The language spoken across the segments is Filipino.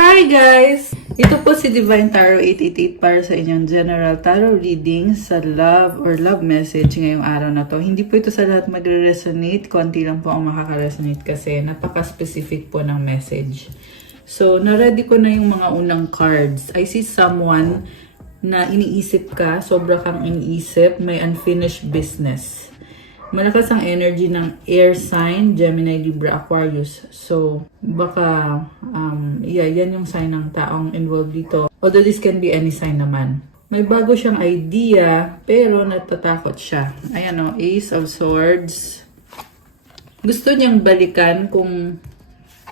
Hi guys! Ito po si Divine Tarot 888 para sa inyong general tarot reading sa love or love message ngayong araw na to. Hindi po ito sa lahat magre-resonate, konti lang po ang makaka-resonate kasi napaka-specific po ng message. So, na-ready ko na yung mga unang cards. I see someone na iniisip ka, sobra kang iniisip, may unfinished business. Malakas ang energy ng air sign, Gemini, Libra, Aquarius. So, baka, yan yung sign ng taong involved dito. Although this can be any sign naman. May bago siyang idea, pero natatakot siya. Ayan o, Ace of Swords. Gusto niyang balikan kung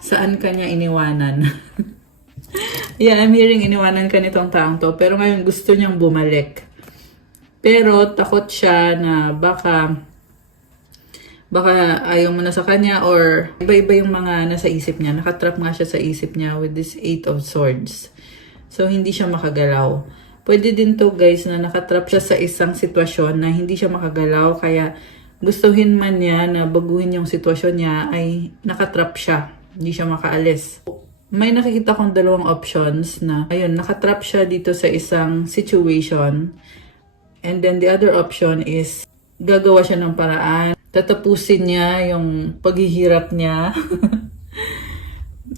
saan kanya iniwanan. Yeah, I'm hearing iniwanan ka nitong taong to. Pero ngayon gusto niyang bumalik. Pero takot siya na baka ayaw mo na sa kanya or iba-iba yung mga nasa isip niya. Nakatrap nga siya sa isip niya with this 8 of Swords. So, hindi siya makagalaw. Pwede din to guys na nakatrap siya sa isang sitwasyon na hindi siya makagalaw. Kaya gustuhin man niya na baguhin yung sitwasyon niya ay nakatrap siya. Hindi siya makaalis. May nakikita kong dalawang options na ayun, nakatrap siya dito sa isang situation. And then the other option is gagawa siya ng paraan. Tatapusin niya yung paghihirap niya.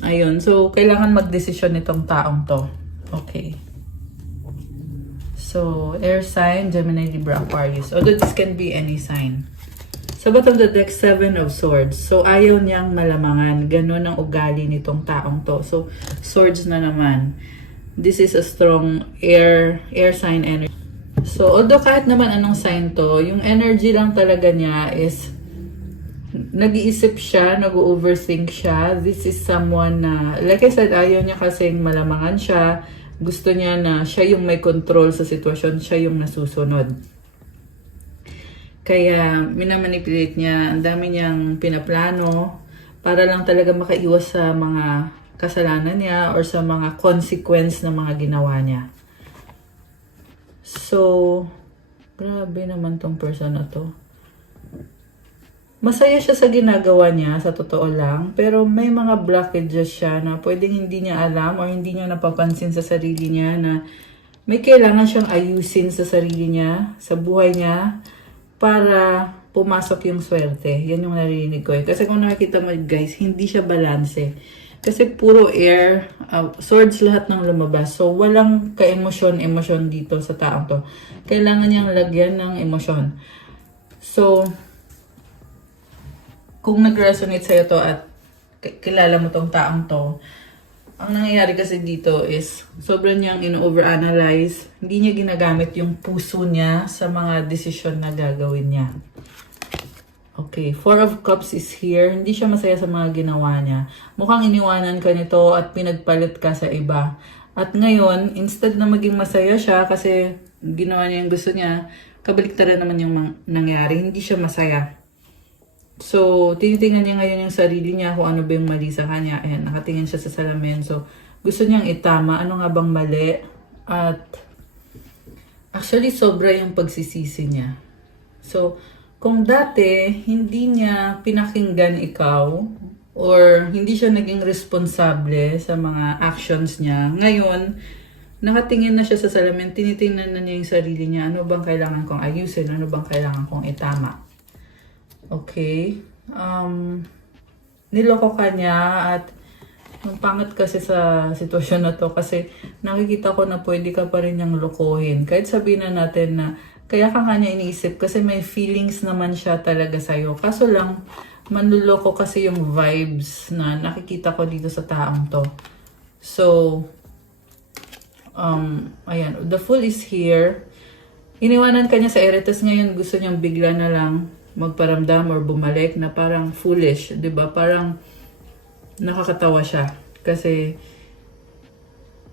Ayun. So, kailangan magdesisyon itong taong to. Okay. So, air sign, Gemini, Libra, Aquarius. Although this can be any sign. Sa bottom of the deck, 7 of Swords. So, ayaw niyang malamangan. Ganon ang ugali nitong taong to. So, swords na naman. This is a strong air sign energy. So, although kahit naman anong sign to, yung energy lang talaga niya is nag-iisip siya, nag-overthink siya. This is someone na, like I said, ayaw niya kasing malamangan siya. Gusto niya na siya yung may control sa sitwasyon, siya yung nasusunod. Kaya, minamanipulate niya, ang dami niyang pinaplano para lang talaga makaiwas sa mga kasalanan niya or sa mga consequence ng mga ginawa niya. So, grabe naman tong person na to. Masaya siya sa ginagawa niya, sa totoo lang. Pero may mga blockages siya na pwedeng hindi niya alam or hindi niya napapansin sa sarili niya na may kailangan siyang ayusin sa sarili niya, sa buhay niya, para pumasok yung swerte. Yan yung narinig ko eh. Kasi kung nakikita mo guys, hindi siya balanse. Kasi puro air, swords lahat ng lumabas. So, walang ka-emosyon dito sa taong to. Kailangan niyang lagyan ng emosyon. So, kung nag-resonate sa'yo to at kilala mo tong taong to, ang nangyayari kasi dito is sobrang niyang in-overanalyze. Hindi niya ginagamit yung puso niya sa mga desisyon na gagawin niya. Okay, 4 of Cups is here. Hindi siya masaya sa mga ginawa niya. Mukhang iniwanan ka nito at pinagpalit ka sa iba. At ngayon, instead na maging masaya siya kasi ginawa niya yung gusto niya, kabaliktaran naman yung nangyari. Hindi siya masaya. So, tinitingnan niya ngayon yung sarili niya kung ano ba yung mali sa kanya. Ayan, nakatingin siya sa salamin. So, gusto niyang itama. Ano nga bang mali? At actually, sobra yung pagsisisi niya. So, kung dati, hindi niya pinakinggan ikaw or hindi siya naging responsable sa mga actions niya, ngayon, nakatingin na siya sa salamin, tinitingnan na niya yung sarili niya, ano bang kailangan kong ayusin, ano bang kailangan kong itama. Okay. Niloko ka niya at ang pangit kasi sa sitwasyon na to kasi nakikita ko na pwede ka pa rin niyang lokohin. Kahit sabihin na natin na kaya ka kanya iniisip kasi may feelings naman siya talaga sa'yo. Kaso lang, manluloko kasi yung vibes na nakikita ko dito sa taong to. So, ayan. The Fool is here. Iniwanan ka niya sa Eretas ngayon. Gusto niyang bigla na lang magparamdam or bumalik na parang foolish. 'Di ba? Parang nakakatawa siya. Kasi,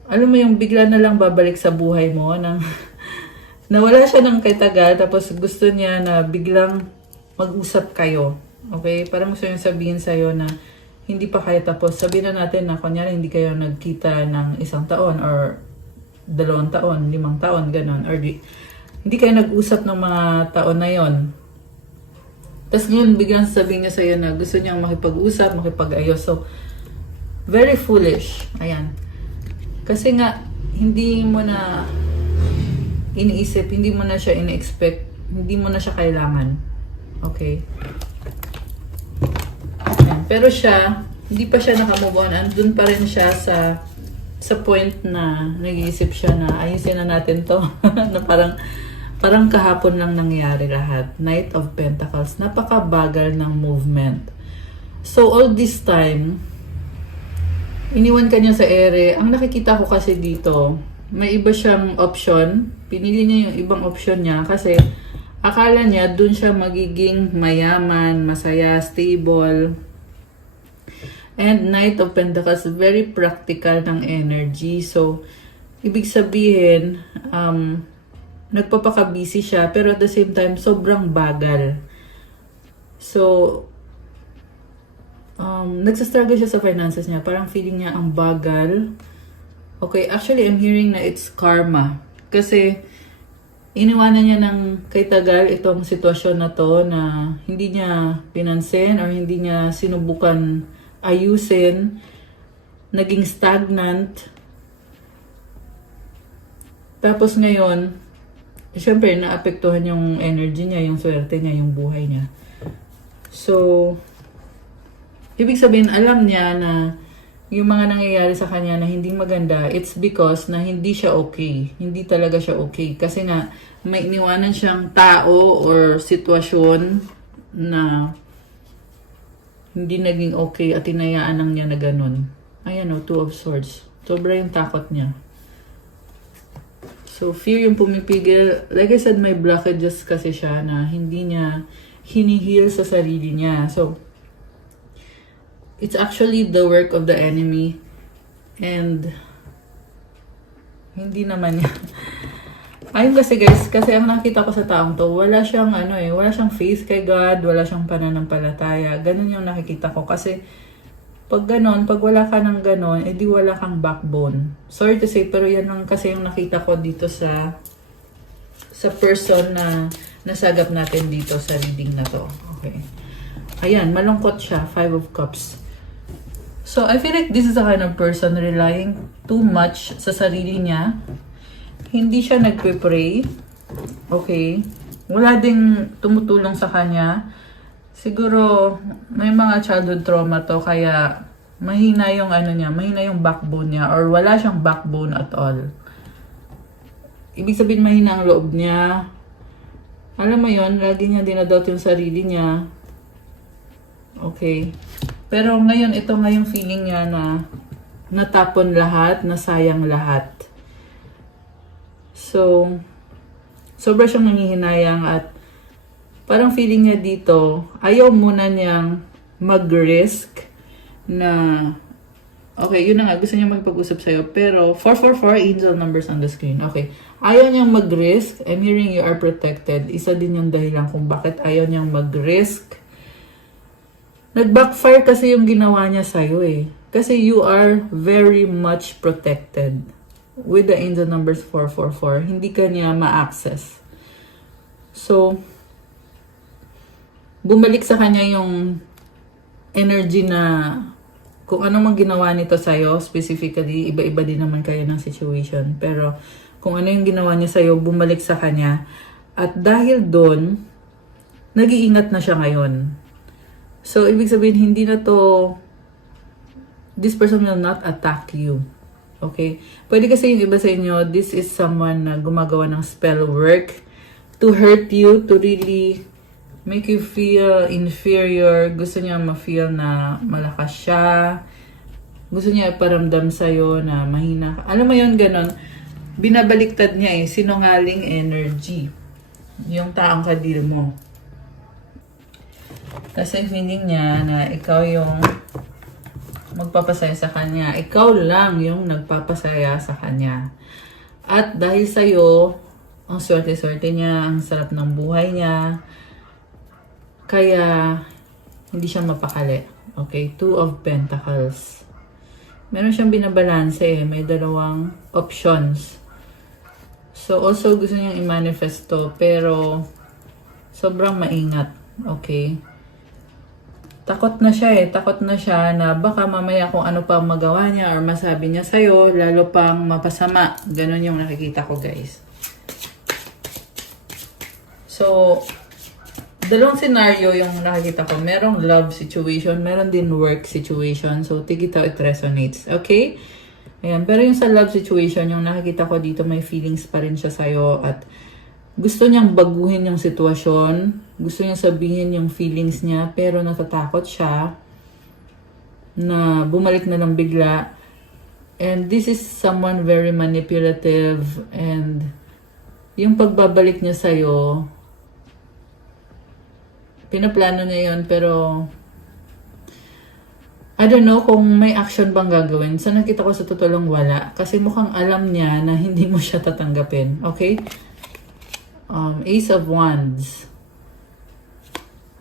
alam mo yung bigla na lang babalik sa buhay mo ng nawala siya ng katagal, tapos gusto niya na biglang mag-usap kayo. Okay? Parang gusto niya sabihin sa'yo na hindi pa kayo tapos. Sabihin na natin na kunyari hindi kayo nagkita ng 1 taon or 2 taon, 5 taon, ganon. Or hindi kayo nag-usap ng mga taon na yon. Tapos ngayon biglang sabihin niya sa'yo na gusto niyang makipag-usap, makipag-ayos. So, very foolish. Ayan. Kasi nga, hindi mo na iniisip, hindi mo na siya ini-expect, hindi mo na siya kailangan. Okay? Yan. Pero siya, hindi pa siya nakamove on. Andun pa rin siya sa point na nag-iisip siya na ayusin na natin to. Na parang kahapon lang nangyari lahat. Knight of Pentacles. Napakabagal ng movement. So, all this time, iniwan ka niya sa ere. Ang nakikita ko kasi dito, may iba siyang option. Pinili niya yung ibang option niya kasi akala niya dun siya magiging mayaman, masaya, stable. And Knight of Pentacles, very practical ng energy. So, ibig sabihin, nagpapaka-busy siya, pero at the same time, sobrang bagal. So, nagsastruggle siya sa finances niya. Parang feeling niya ang bagal. Okay, actually, I'm hearing na it's karma. Kasi, iniwanan niya ng kay tagal itong sitwasyon na to na hindi niya pinansin or hindi niya sinubukan ayusin, naging stagnant. Tapos ngayon, syempre, naapektuhan yung energy niya, yung swerte niya, yung buhay niya. So, ibig sabihin, alam niya na yung mga nangyayari sa kanya na hindi maganda, it's because na hindi siya okay. Hindi talaga siya okay. Kasi nga, may iniwanan siyang tao or sitwasyon na hindi naging okay at tinayaan lang niya na ganun. Ayan o, Two of Swords. Sobra yung takot niya. So, fear yung pumipigil. Like I said, may blockages kasi siya na hindi niya hinihil sa sarili niya. So, it's actually the work of the enemy. And, hindi naman niya. Ayun kasi guys, kasi ang nakita ko sa taong to, wala siyang wala siyang faith kay God, wala siyang pananampalataya. Ganun yung nakikita ko kasi pag ganon, pag wala ka ng ganon, edi wala kang backbone. Sorry to say, pero yan lang kasi yung nakita ko dito sa person na nasagap natin dito sa reading na to. Okay. Ayan, malungkot siya, 5 of Cups. So, I feel like this is a kind of person relying too much sa sarili niya. Hindi siya nagpe-pray. Okay. Wala ding tumutulong sa kanya. Siguro, may mga childhood trauma to, kaya mahina yung mahina yung backbone niya, or wala siyang backbone at all. Ibig sabihin, mahina ang loob niya. Alam mo yon, lagi niya dinadoubt yung sarili niya. Okay. Pero ngayon, ito nga yung feeling niya na natapon lahat, nasayang lahat. So, sobra siyang nangihinayang at parang feeling niya dito, ayaw muna niyang mag-risk na, okay, yun na nga, gusto niya magpag-usap sa'yo, pero 444, angel numbers on the screen. Okay, ayaw niyang mag-risk. I'm hearing you are protected. Isa din yung dahilan kung bakit ayaw niyang mag-risk. Nag-backfire kasi yung ginawa niya sa'yo eh. Kasi you are very much protected. With the angel numbers 444, hindi ka niya ma-access. So, bumalik sa kanya yung energy na kung ano mang ginawa nito sa'yo, specifically, iba-iba din naman kayo ng situation. Pero, kung ano yung ginawa niya sa'yo, bumalik sa kanya. At dahil doon, nag-iingat na siya ngayon. So, ibig sabihin, hindi na to, this person will not attack you. Okay? Pwede kasi yung iba sa inyo, this is someone na gumagawa ng spell work to hurt you, to really make you feel inferior. Gusto niya ma-feel na malakas siya. Gusto niya iparamdam sa'yo na mahina ka. Alam mo yun, ganon. Binabaliktad niya sinungaling energy. Yung taong kadil mo. Kasi feeling niya na ikaw yung magpapasaya sa kanya. Ikaw lang yung nagpapasaya sa kanya. At dahil sa'yo, ang swerte-swerte niya, ang sarap ng buhay niya, kaya hindi siya mapakali. Okay, Two of Pentacles. Meron siyang binabalanse may dalawang options. So, also gusto niyang i-manifesto, pero sobrang maingat. Okay? takot na siya takot na siya na baka mamaya kung ano pa magawa niya or masabi niya sa'yo, lalo pang mapasama. Ganon yung nakikita ko, guys. So, dalawang scenario yung nakikita ko. Merong love situation, meron din work situation. So, tigitaw it resonates. Okay? Ayan. Pero yung sa love situation, yung nakikita ko dito, may feelings pa rin siya sa'yo at gusto niyang baguhin yung sitwasyon. Gusto niya sabihin yung feelings niya, pero natatakot siya na bumalik na lang bigla. And this is someone very manipulative and yung pagbabalik niya sa'yo, pinaplano niya yun, pero I don't know kung may action bang gagawin. Sa nakita ko sa totoo lang wala. Kasi mukhang alam niya na hindi mo siya tatanggapin. Okay? Ace of Wands.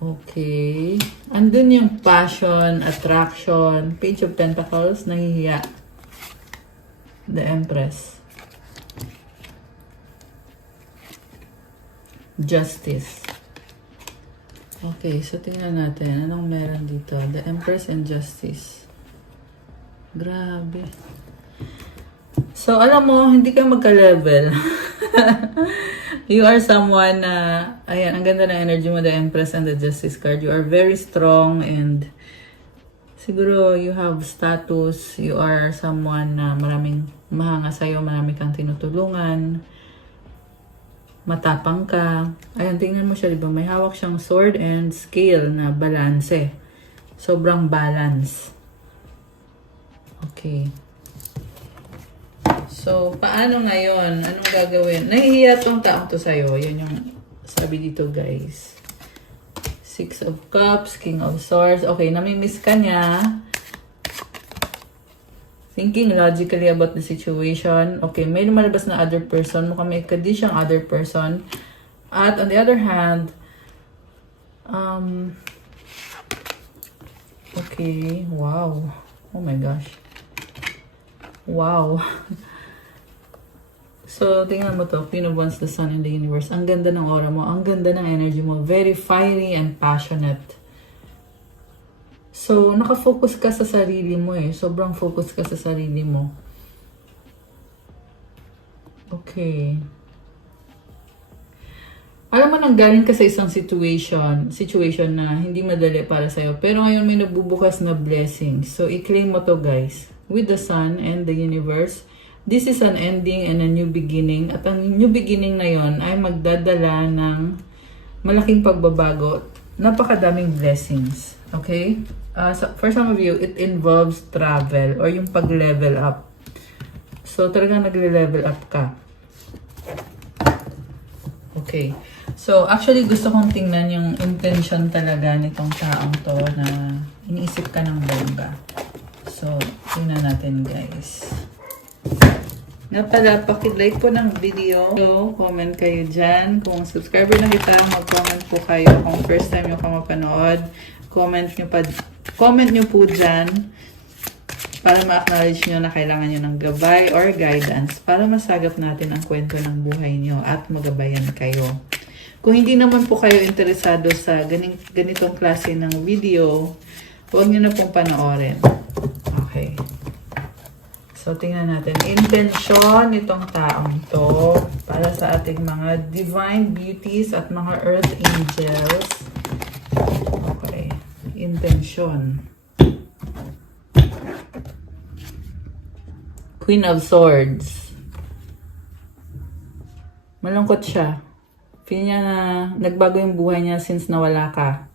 Okay. Andun yung passion, attraction, Page of Pentacles, nahihiya. The Empress. Justice. Okay, so tingnan natin. Anong meron dito? The Empress and Justice. Grabe. So, alam mo, hindi ka magka-level. You are someone na, ayan, ang ganda ng energy mo, the Empress and the Justice card. You are very strong and siguro you have status. You are someone na maraming mahanga sa'yo, marami kang tinutulungan. Matapang ka. Ayan, tingnan mo siya, diba? May hawak siyang sword and scale na balance. Sobrang balance. Okay. So, paano ngayon? Anong gagawin? Nahihiya tong taong to sa'yo. Yan yung sabi dito, guys. Six of Cups, King of Swords. Okay, namimiss ka niya. Thinking logically about the situation. Okay, may lumalabas na other person. Mukhang may kadi siyang other person. At on the other hand, okay, wow. Oh my gosh. Wow. So, tingnan mo to. Queen of Wands, the Sun in the Universe. Ang ganda ng aura mo. Ang ganda ng energy mo. Very fiery and passionate. So, nakafocus ka sa sarili mo Sobrang focus ka sa sarili mo. Okay. Alam mo, nanggaling ka sa isang situation na hindi madali para sa'yo. Pero ngayon may nagbubukas na blessing. So, i-claim mo to, guys. With the Sun and the Universe. This is an ending and a new beginning. At ang new beginning na yon ay magdadala ng malaking pagbabago. Napakadaming blessings. Okay? So for some of you, it involves travel or yung pag-level up. So talagang nagle-level up ka. Okay. So actually gusto kong tingnan yung intention talaga nitong taong to na iniisip ka ng bongga. So tingnan natin, guys. Nga pala, pakilike po ng video. So, comment kayo dyan. Kung subscriber na kita, mag-comment po kayo. Kung first time nyo ka mapanood, comment nyo po dyan para ma-acknowledge nyo na kailangan nyo ng gabay or guidance para masagap natin ang kwento ng buhay nyo at magabayan kayo. Kung hindi naman po kayo interesado sa ganitong klase ng video, huwag nyo na pong panoorin. Okay. So, tingnan natin. Intensyon nitong taong to para sa ating mga divine beauties at mga earth angels. Okay. Intensyon. Queen of Swords. Malungkot siya. Feel niya na nagbago yung buhay niya since nawala ka.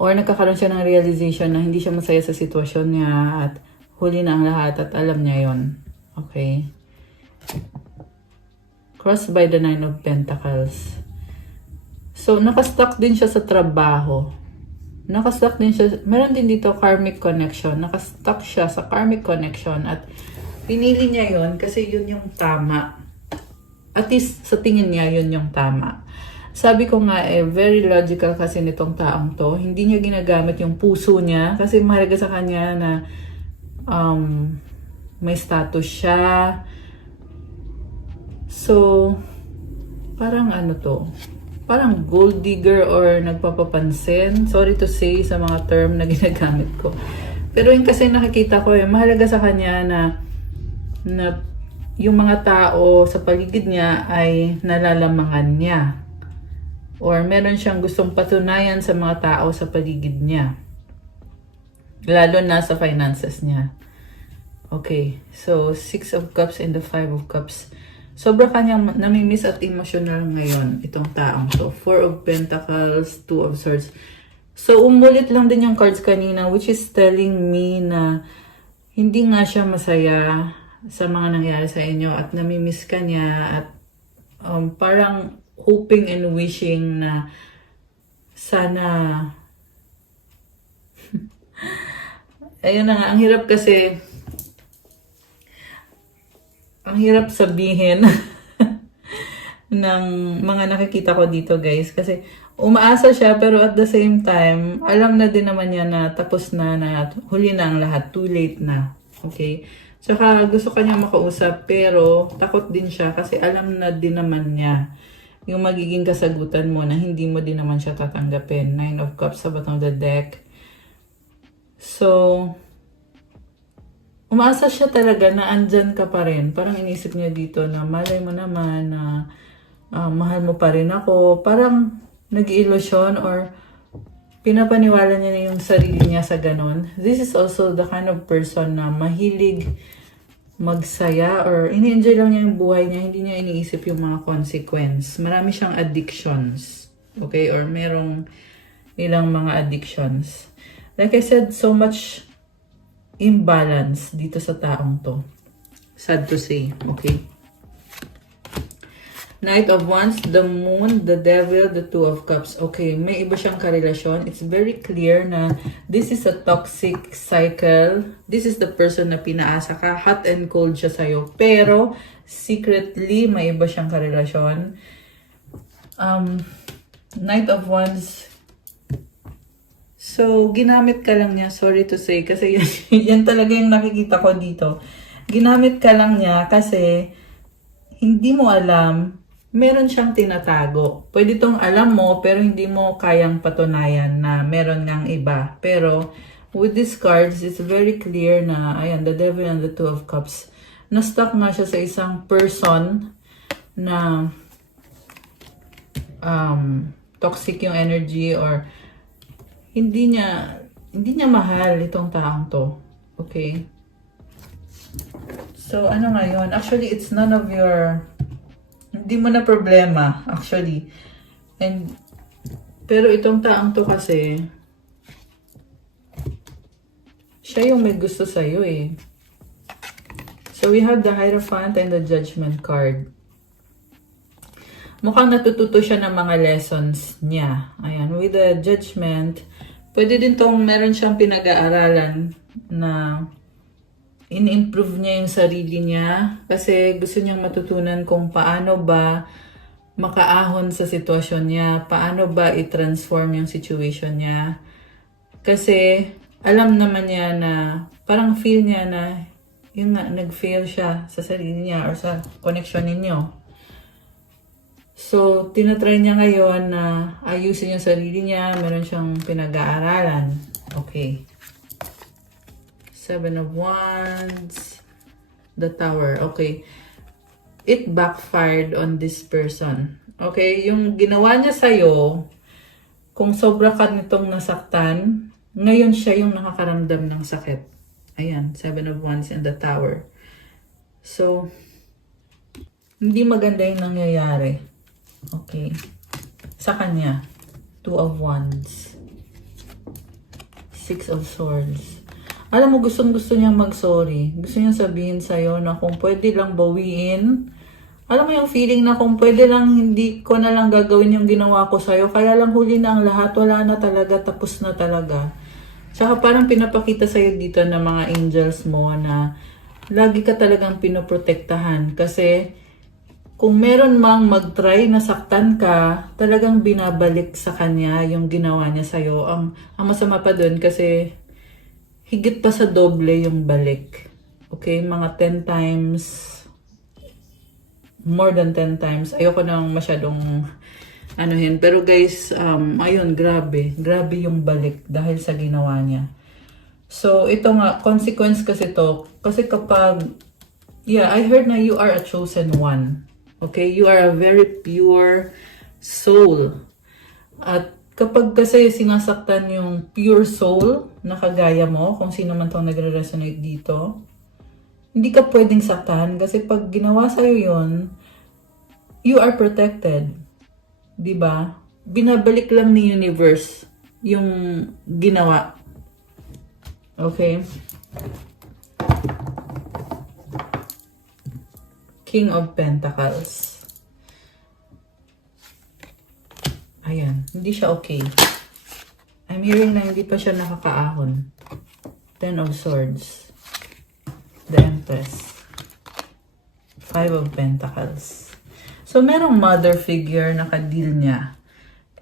Or nagkakaroon siya ng realization na hindi siya masaya sa sitwasyon niya at huli na ang lahat at alam niya yon. Okay. Crossed by the Nine of Pentacles. So, nakastuck din siya sa trabaho. Nakastuck din siya. Meron din dito karmic connection. Nakastuck siya sa karmic connection at pinili niya yon kasi yun yung tama. At least sa tingin niya yun yung tama. Sabi ko nga very logical kasi nitong taong to. Hindi niya ginagamit yung puso niya kasi mahalaga sa kanya na may status siya. So, parang ano to? parang gold digger or nagpapapansin. Sorry to say sa mga term na ginagamit ko. Pero yung kasi nakikita ko, mahalaga sa kanya na yung mga tao sa paligid niya ay nalalamangan niya. Or meron siyang gustong patunayan sa mga tao sa paligid niya. Lalo na sa finances niya. Okay, so 6 of Cups and the 5 of Cups. Sobra kanyang namimiss at emotional ngayon, itong taong to. 4 of Pentacles, 2 of Swords. So, umulit lang din yung cards kanina, which is telling me na hindi nga siya masaya sa mga nangyari sa inyo at namimiss ka niya at parang hoping and wishing na sana ayun na nga, ang hirap kasi ang hirap sabihin ng mga nakikita ko dito guys kasi umaasa siya pero at the same time alam na din naman niya na tapos na huli na ang lahat, too late na. Okay? Tsaka gusto kanya makausap pero takot din siya kasi alam na din naman niya yung magiging kasagutan mo na hindi mo din naman siya tatanggapin. 9 of Cups sa bottom of the deck. So, umaasa siya talaga na andyan ka pa rin. Parang inisip niya dito na malay mo naman na mahal mo pa rin ako. Parang nag-iilusyon or pinapaniwala niya na yung sarili niya sa ganon. This is also the kind of person na mahilig magsaya or ini-enjoy lang niya yung buhay niya. Hindi niya iniisip yung mga consequence. Marami siyang addictions. Okay? Or merong ilang mga addictions. Like I said, so much imbalance dito sa taong to. Sad to say. Okay? Knight of Wands, the Moon, the Devil, the Two of Cups. Okay, may iba siyang karelasyon. It's very clear na this is a toxic cycle. This is the person na pinaasa ka. Hot and cold siya sa'yo. Pero, secretly, may iba siyang karelasyon. Knight of Wands. So, ginamit ka lang niya. Sorry to say. Kasi yan talaga yung nakikita ko dito. Ginamit ka lang niya kasi hindi mo alam meron siyang tinatago. Pwede itong alam mo, pero hindi mo kayang patunayan na meron ngang iba. Pero, with these cards, it's very clear na, ayan, the Devil and the Two of Cups, na-stuck nga siya sa isang person na toxic yung energy or hindi niya mahal itong taong to. Okay? So, ano ngayon? Actually, it's none of your hindi mo na problema, actually. Pero itong taong to kasi, siya yung may gusto sa'yo eh. So we have the Hierophant and the Judgment card. Mukhang natututo siya ng mga lessons niya. Ayan, with the Judgment, pwede din tong meron siyang pinag-aaralan na in-improve niya yung sarili niya kasi gusto niyang matutunan kung paano ba makaahon sa sitwasyon niya, paano ba i-transform yung situation niya. Kasi alam naman niya na parang feel niya na yun nga, nag-fail siya sa sarili niya or sa connection ninyo. So, tinatry niya ngayon na ayusin yung sarili niya, meron siyang pinag-aaralan. Okay. 7 of Wands, the Tower. Okay. It backfired on this person. Okay? Yung ginawa niya sa'yo, kung sobra ka nitong nasaktan, ngayon siya yung nakakaramdam ng sakit. Ayan, 7 of Wands and the Tower. So, hindi maganda yung nangyayari. Okay. Sa kanya, 2 of Wands. 6 of Swords. Alam mo, gustong-gusto niyang mag-sorry. Gusto niyang sabihin sa'yo na kung pwede lang bawiin. Alam mo yung feeling na kung pwede lang, hindi ko na lang gagawin yung ginawa ko sa'yo. Kaya lang huli na ang lahat. Wala na talaga. Tapos na talaga. Tsaka parang pinapakita sa'yo dito ng mga angels mo na lagi ka talagang pinoprotektahan. Kasi kung meron mang mag-try na saktan ka, talagang binabalik sa kanya yung ginawa niya sa'yo. Ang masama pa dun kasi higit pa sa doble yung balik. Okay? Mga 10 times, more than 10 times. Ayoko nang masyadong anuhin. Pero guys, ayun, grabe. Grabe yung balik dahil sa ginawa niya. So, ito nga, consequence kasi to. Kasi kapag, yeah, I heard na you are a chosen one. Okay? You are a very pure soul. At kapag kasi sinasaktan yung pure soul na kagaya mo, kung sino man itong nagre-resonate dito, hindi ka pwedeng saktan kasi pag ginawa sa'yo yun, you are protected. Diba? Binabalik lang ni universe yung ginawa. Okay? King of Pentacles. Ayan, hindi siya okay. I'm hearing na hindi pa siya nakakaahon. Ten of Swords. The Empress. Five of Pentacles. So, merong mother figure na kadil niya.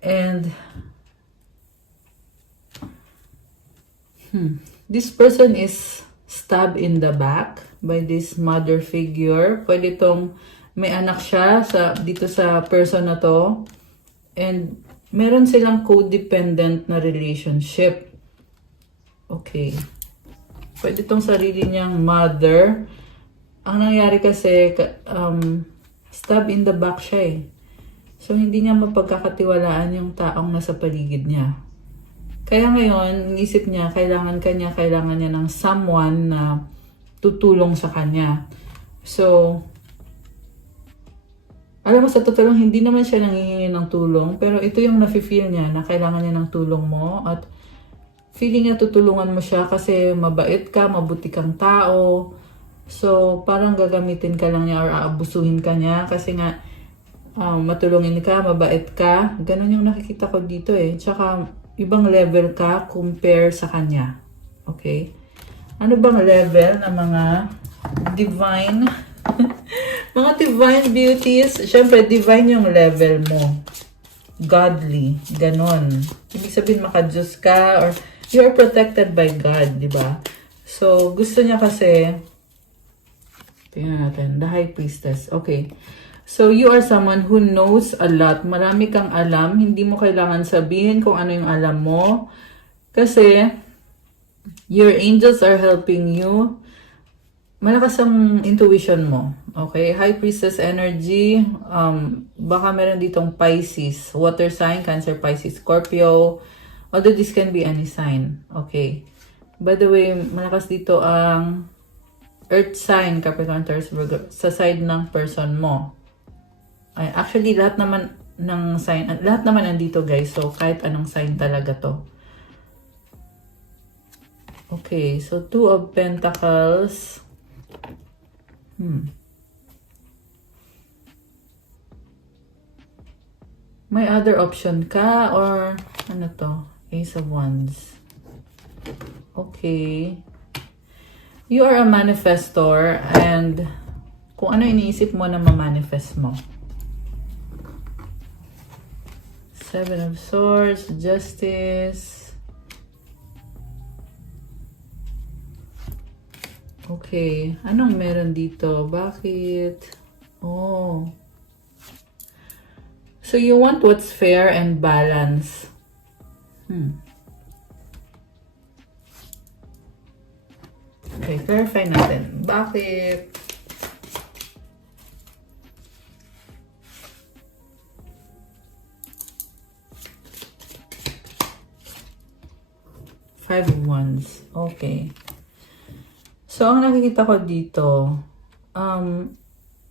And, this person is stabbed in the back by this mother figure. Pwede tong may anak siya dito sa person na to. And, meron silang codependent na relationship. Okay. Pwede tong sarili niyang mother. Ang nangyari kasi, stab in the back siya eh. So, hindi niya mapagkakatiwalaan yung taong nasa paligid niya. Kaya ngayon, isip niya, kailangan niya ng someone na tutulong sa kanya. So, alam mo, sa totoo lang, hindi naman siya nanghihingi ng tulong, pero ito yung nafe-feel niya na kailangan niya ng tulong mo at feeling niya tutulungan mo siya kasi mabait ka, mabuti kang tao. So, parang gagamitin ka lang niya or aabusuhin ka niya kasi nga matulungin ka, mabait ka. Ganon yung nakikita ko dito eh. Tsaka, ibang level ka compare sa kanya. Okay? Ano bang level ng mga divine mga divine beauties? Siyempre, divine yung level mo. Godly. Ganon. Ibig sabihin, maka-Diyos ka or you are protected by God, di ba? So, gusto niya kasi, tingnan natin, the High Priestess. Okay. So, you are someone who knows a lot. Marami kang alam. Hindi mo kailangan sabihin kung ano yung alam mo. Kasi, your angels are helping you. Malakas ang intuition mo. Okay? High Priestess energy. Baka meron ditong Pisces. Water sign, Cancer, Pisces, Scorpio. Although this can be any sign. Okay. By the way, malakas dito ang Earth sign, Capricorn, Taurus, Virgo, sa side ng person mo. Ay, actually, lahat naman ng sign, lahat naman nandito guys. So, kahit anong sign talaga to. Okay. So, Two of Pentacles. May other option ka or ano to? Ace of Wands. Okay. You are a manifestor and kung ano iniisip mo na ma-manifest mo. Seven of Swords, Justice. Okay. Anong meron dito? Bakit? Oh. So, you want what's fair and balance. Okay, clarify natin. Bakit? Five of Wands. Okay. So, ang nakikita ko dito,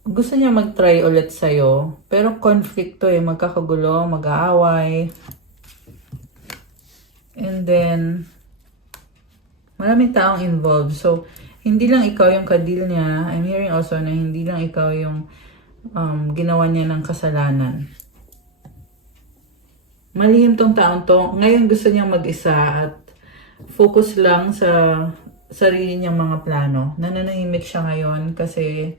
gusto niya mag-try ulit sa'yo, pero conflict to eh, magkakagulo, mag-aaway. And then, maraming taong involved. So, hindi lang ikaw yung kadil niya. I'm hearing also na hindi lang ikaw yung ginawa niya ng kasalanan. Malihim tong taong to. Ngayon gusto niyang mag-isa at focus lang sa sarili niyang mga plano. Nananahimik siya ngayon kasi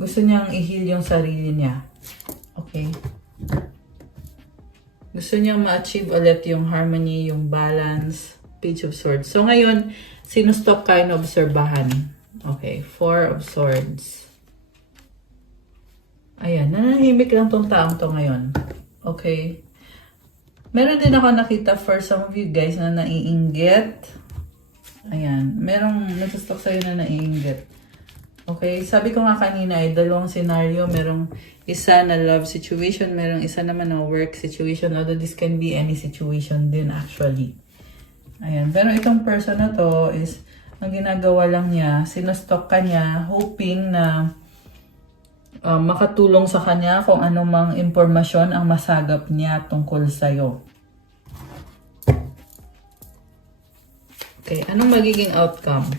gusto niyang i-heal yung sarili niya. Okay? Gusto niyang ma-achieve ulit yung harmony, yung balance. Page of Swords. So, ngayon, sinustop ka na obserbahan. Okay. Four of Swords. Ayan, nanahimik lang tong taong to ngayon. Okay? Meron din ako nakita for some of you guys na naiinggit. Ayan, merong nagsustok sa'yo na naiinggit. Okay, sabi ko nga kanina ay dalawang scenario. Merong isa na love situation, merong isa naman na work situation. Although this can be any situation din actually. Ayan, pero itong person na to is, ang ginagawa lang niya, sinustok ka niya, hoping na makatulong sa kanya kung anumang impormasyon ang masagap niya tungkol sa'yo. Okay, anong magiging outcome?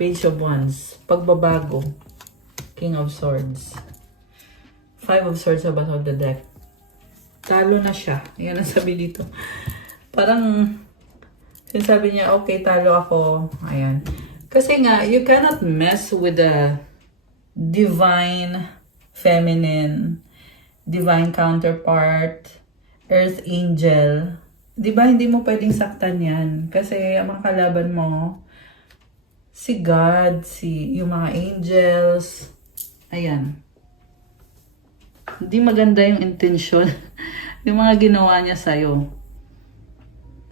Page of Wands, pagbabago, King of Swords, Five of Swords sa bottom of the deck. Talo na siya. Yan ang sabi dito. Parang, sinasabi niya, okay, talo ako. Ayan. Kasi nga, you cannot mess with the divine, feminine, divine counterpart, earth angel. Diba, hindi mo pwedeng saktan yan. Kasi ang mga kalaban mo, si God, yung mga angels. Ayan. Hindi maganda yung intention. Yung mga ginawa niya sa'yo.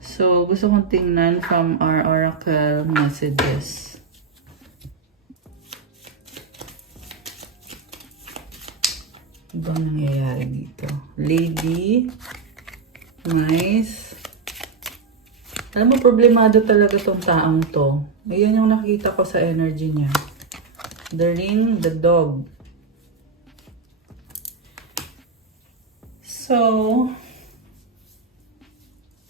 So, gusto kong tingnan from our oracle messages. Ibang nangyayari dito. Lady. Nice. Alam mo, problemado talaga tong taong to. Ayan yung nakita ko sa energy niya. The ring, the dog. So,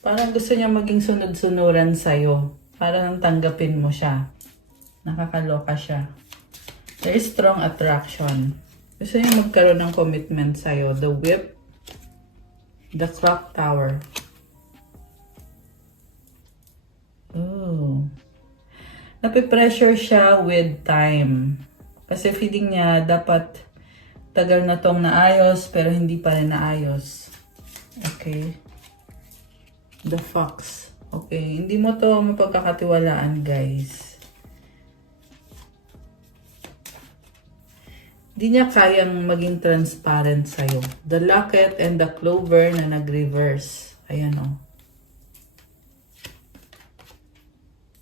parang gusto niya maging sunod-sunuran sa'yo. Parang tanggapin mo siya. Nakakaloka siya. There is strong attraction. Gusto niya magkaroon ng commitment sa'yo. The whip, the clock tower. Oh. Napipressure siya with time. Kasi feeling niya dapat tagal na tong naayos pero hindi pa rin naayos. Okay. The fox. Okay. Hindi mo to mapagkakatiwalaan, guys. Hindi niya kayang maging transparent sa'yo. The locket and the clover na nag-reverse. Ayan o.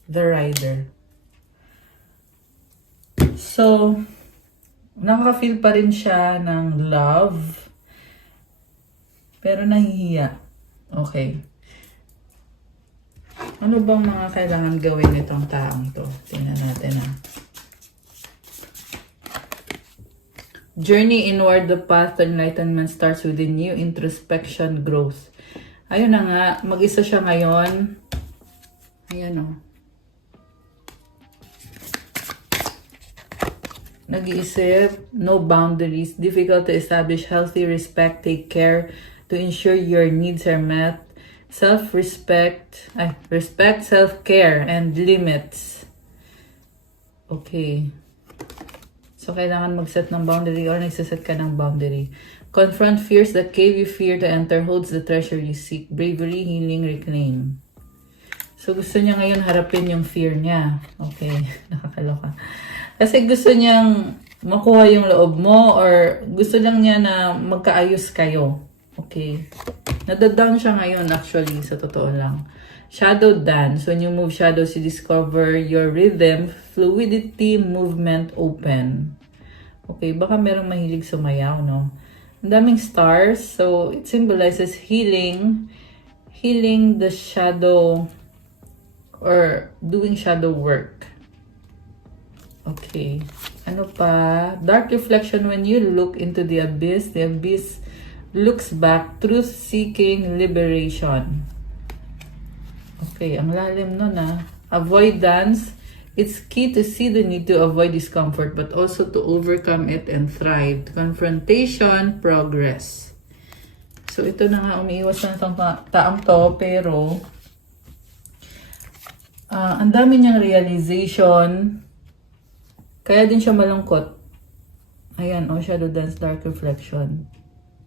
The rider. So, nakaka-feel pa rin siya ng love. Pero nahihiya. Okay. Ano bang mga kailangan gawin nitong taong to? Tingnan natin ha. Journey inward, the path to enlightenment starts within you. Introspection, growth. Ayun na nga. Mag-isa siya ngayon. Ayan o. Nag-iisip, no boundaries, difficult to establish healthy respect, take care to ensure your needs are met, self-respect, respect, self-care, and limits. Okay. So, kailangan mag-set ng boundary or nagsaset ka ng boundary. Confront fears that cave you fear to enter, holds the treasure you seek, bravery, healing, reclaim. So, gusto niya ngayon harapin yung fear niya. Okay, nakakaloka. Kasi gusto niyang makuha yung loob mo or gusto lang niya na magkaayos kayo. Okay. Nadadown siya ngayon actually, sa totoo lang. Shadow dance. When you move shadows, you discover your rhythm, fluidity, movement, open. Okay, baka merong mahilig sumayaw, no? Ang daming stars. So, it symbolizes healing. Healing the shadow or doing shadow work. Okay. Ano pa? Dark reflection when you look into the abyss. The abyss looks back. Truth-seeking liberation. Okay. Ang lalim nun ah. Avoidance. It's key to see the need to avoid discomfort but also to overcome it and thrive. Confrontation, progress. So, ito na nga. Umiiwas na itong taong to. Pero, ang dami niyang realization. Kaya din siya malungkot. Ayan, shadow dance, dark reflection.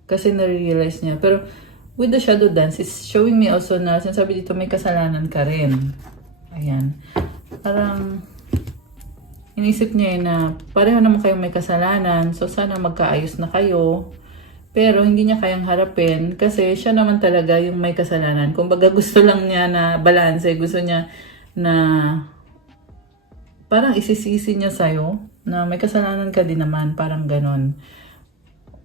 Kasi na-realize niya. Pero, with the shadow dance, it's showing me also na, sinasabi dito, may kasalanan ka rin. Ayan. Parang, inisip niya na pareho naman kayong may kasalanan, so sana magkaayos na kayo. Pero hindi niya kayang harapin kasi siya naman talaga yung may kasalanan. Kumbaga gusto lang niya na balance, gusto niya na parang isisisi niya sa'yo na may kasalanan ka din naman, parang ganon.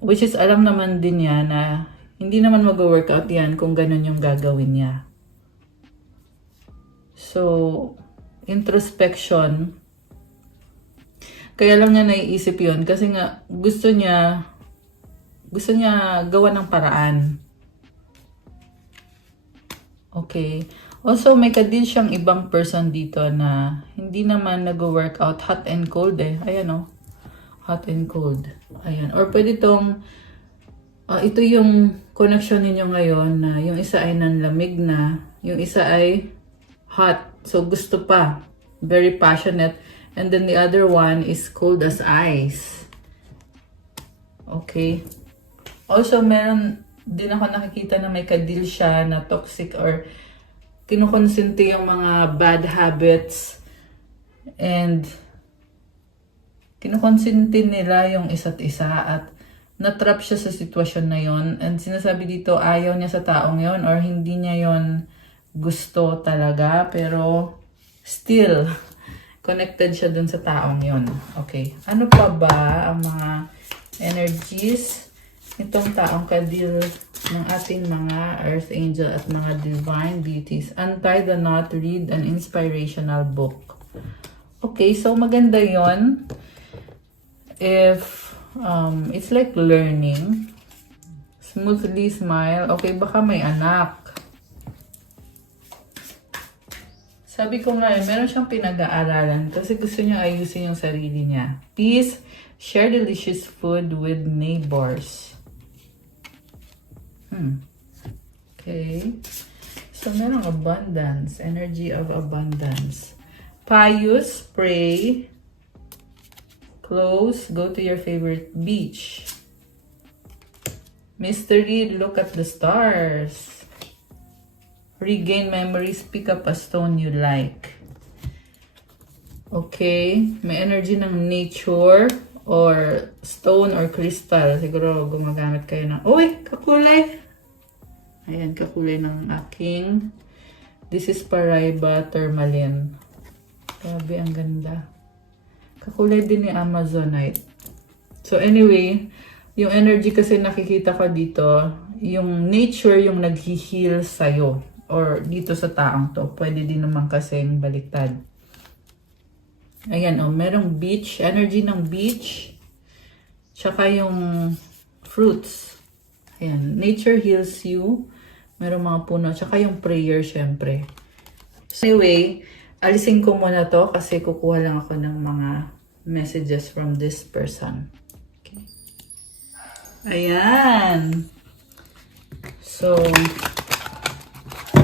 Which is alam naman din niya na hindi naman mag-workout yan kung ganon yung gagawin niya. So, introspection. Kaya lang niya naiisip yun kasi nga gusto niya gawa ng paraan. Okay. Also, may kadil siyang ibang person dito na hindi naman nag-workout, hot and cold Ayan hot and cold. Ayan. Or pwede itong, ito yung connection ninyo ngayon na yung isa ay nanlamig na, yung isa ay hot. So, gusto pa. Very passionate. And then the other one is cold as ice. Okay. Also, meron din ako nakikita na may kadil siya na toxic or kinukonsente yung mga bad habits and kinukonsente nila yung isa't isa at natrap siya sa sitwasyon na yon and sinasabi dito ayaw niya sa taong yon or hindi niya yon gusto talaga pero still connected siya dun sa taong yon. Okay. Ano pa ba ang mga energies itong taong kadil ng ating mga earth angel at mga divine deities? Untie the knot, read an inspirational book. Okay, so maganda yon if it's like learning. Smoothly smile. Okay, baka may anak. Sabi ko nga, meron siyang pinag-aaralan kasi gusto niya ayusin yung sarili niya. Peace, share delicious food with neighbors. Okay. So, merong abundance. Energy of abundance. Pious, pray. Close, go to your favorite beach. Mystery, look at the stars. Regain memories, pick up a stone you like. Okay. May energy ng nature or stone or crystal. Siguro gumagamit kayo ng, uy, kakulay! Ayan, kakulay ng aking. This is Paraiba Tourmaline. Grabe, ang ganda. Kakulay din ni Amazonite. So anyway, yung energy kasi nakikita ko dito, yung nature yung nag-heal sa'yo. Or dito sa taong to. Pwede din naman kasing baliktad. Ayan, merong beach. Energy ng beach. Tsaka yung fruits. Ayan, nature heals you. Merong mga puno. Tsaka yung prayer, syempre. So anyway, alisin ko muna to kasi kukuha lang ako ng mga messages from this person. Okay. Ayan. So,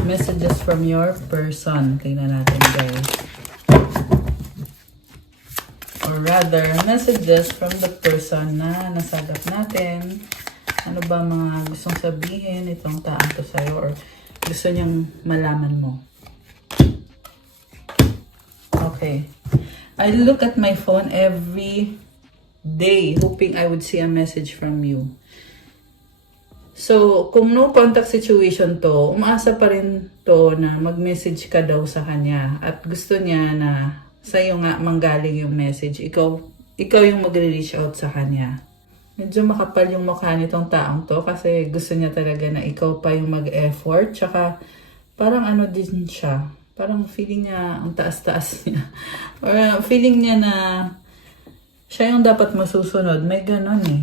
messages from your person. Tingnan natin, guys. Or rather, messages from the person na nasagap natin. Ano ba mga gustong sabihin itong taong to sa'yo or gusto niyang malaman mo? Okay. I look at my phone every day hoping I would see a message from you. So, kung no contact situation to, umaasa pa rin to na mag-message ka daw sa kanya at gusto niya na sa'yo nga manggaling yung message. Ikaw yung mag-reach out sa kanya. Medyo makapal yung mukha nitong taong to kasi gusto niya talaga na ikaw pa yung mag-effort. Tsaka parang ano din siya. Parang feeling niya ang taas-taas niya. Or feeling niya na siya yung dapat masusunod. May ganon eh.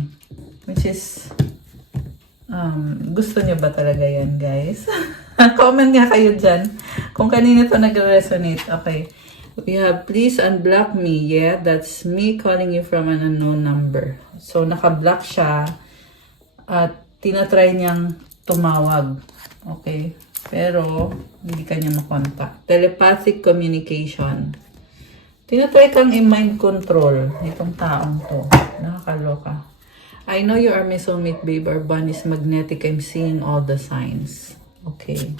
Which is, gusto niya ba talaga yan, guys? Comment nga kayo dyan kung kanina to nag-resonate. Okay. We have, please unblock me. Yeah, that's me calling you from an unknown number. So, naka-block siya at tinatry niyang tumawag. Okay. Pero, hindi kanya makontak. Telepathic communication. Tinatry kang i-mind control itong taong to. Nakakaloka. I know you are my soulmate, babe. Our bond is magnetic. I'm seeing all the signs. Okay.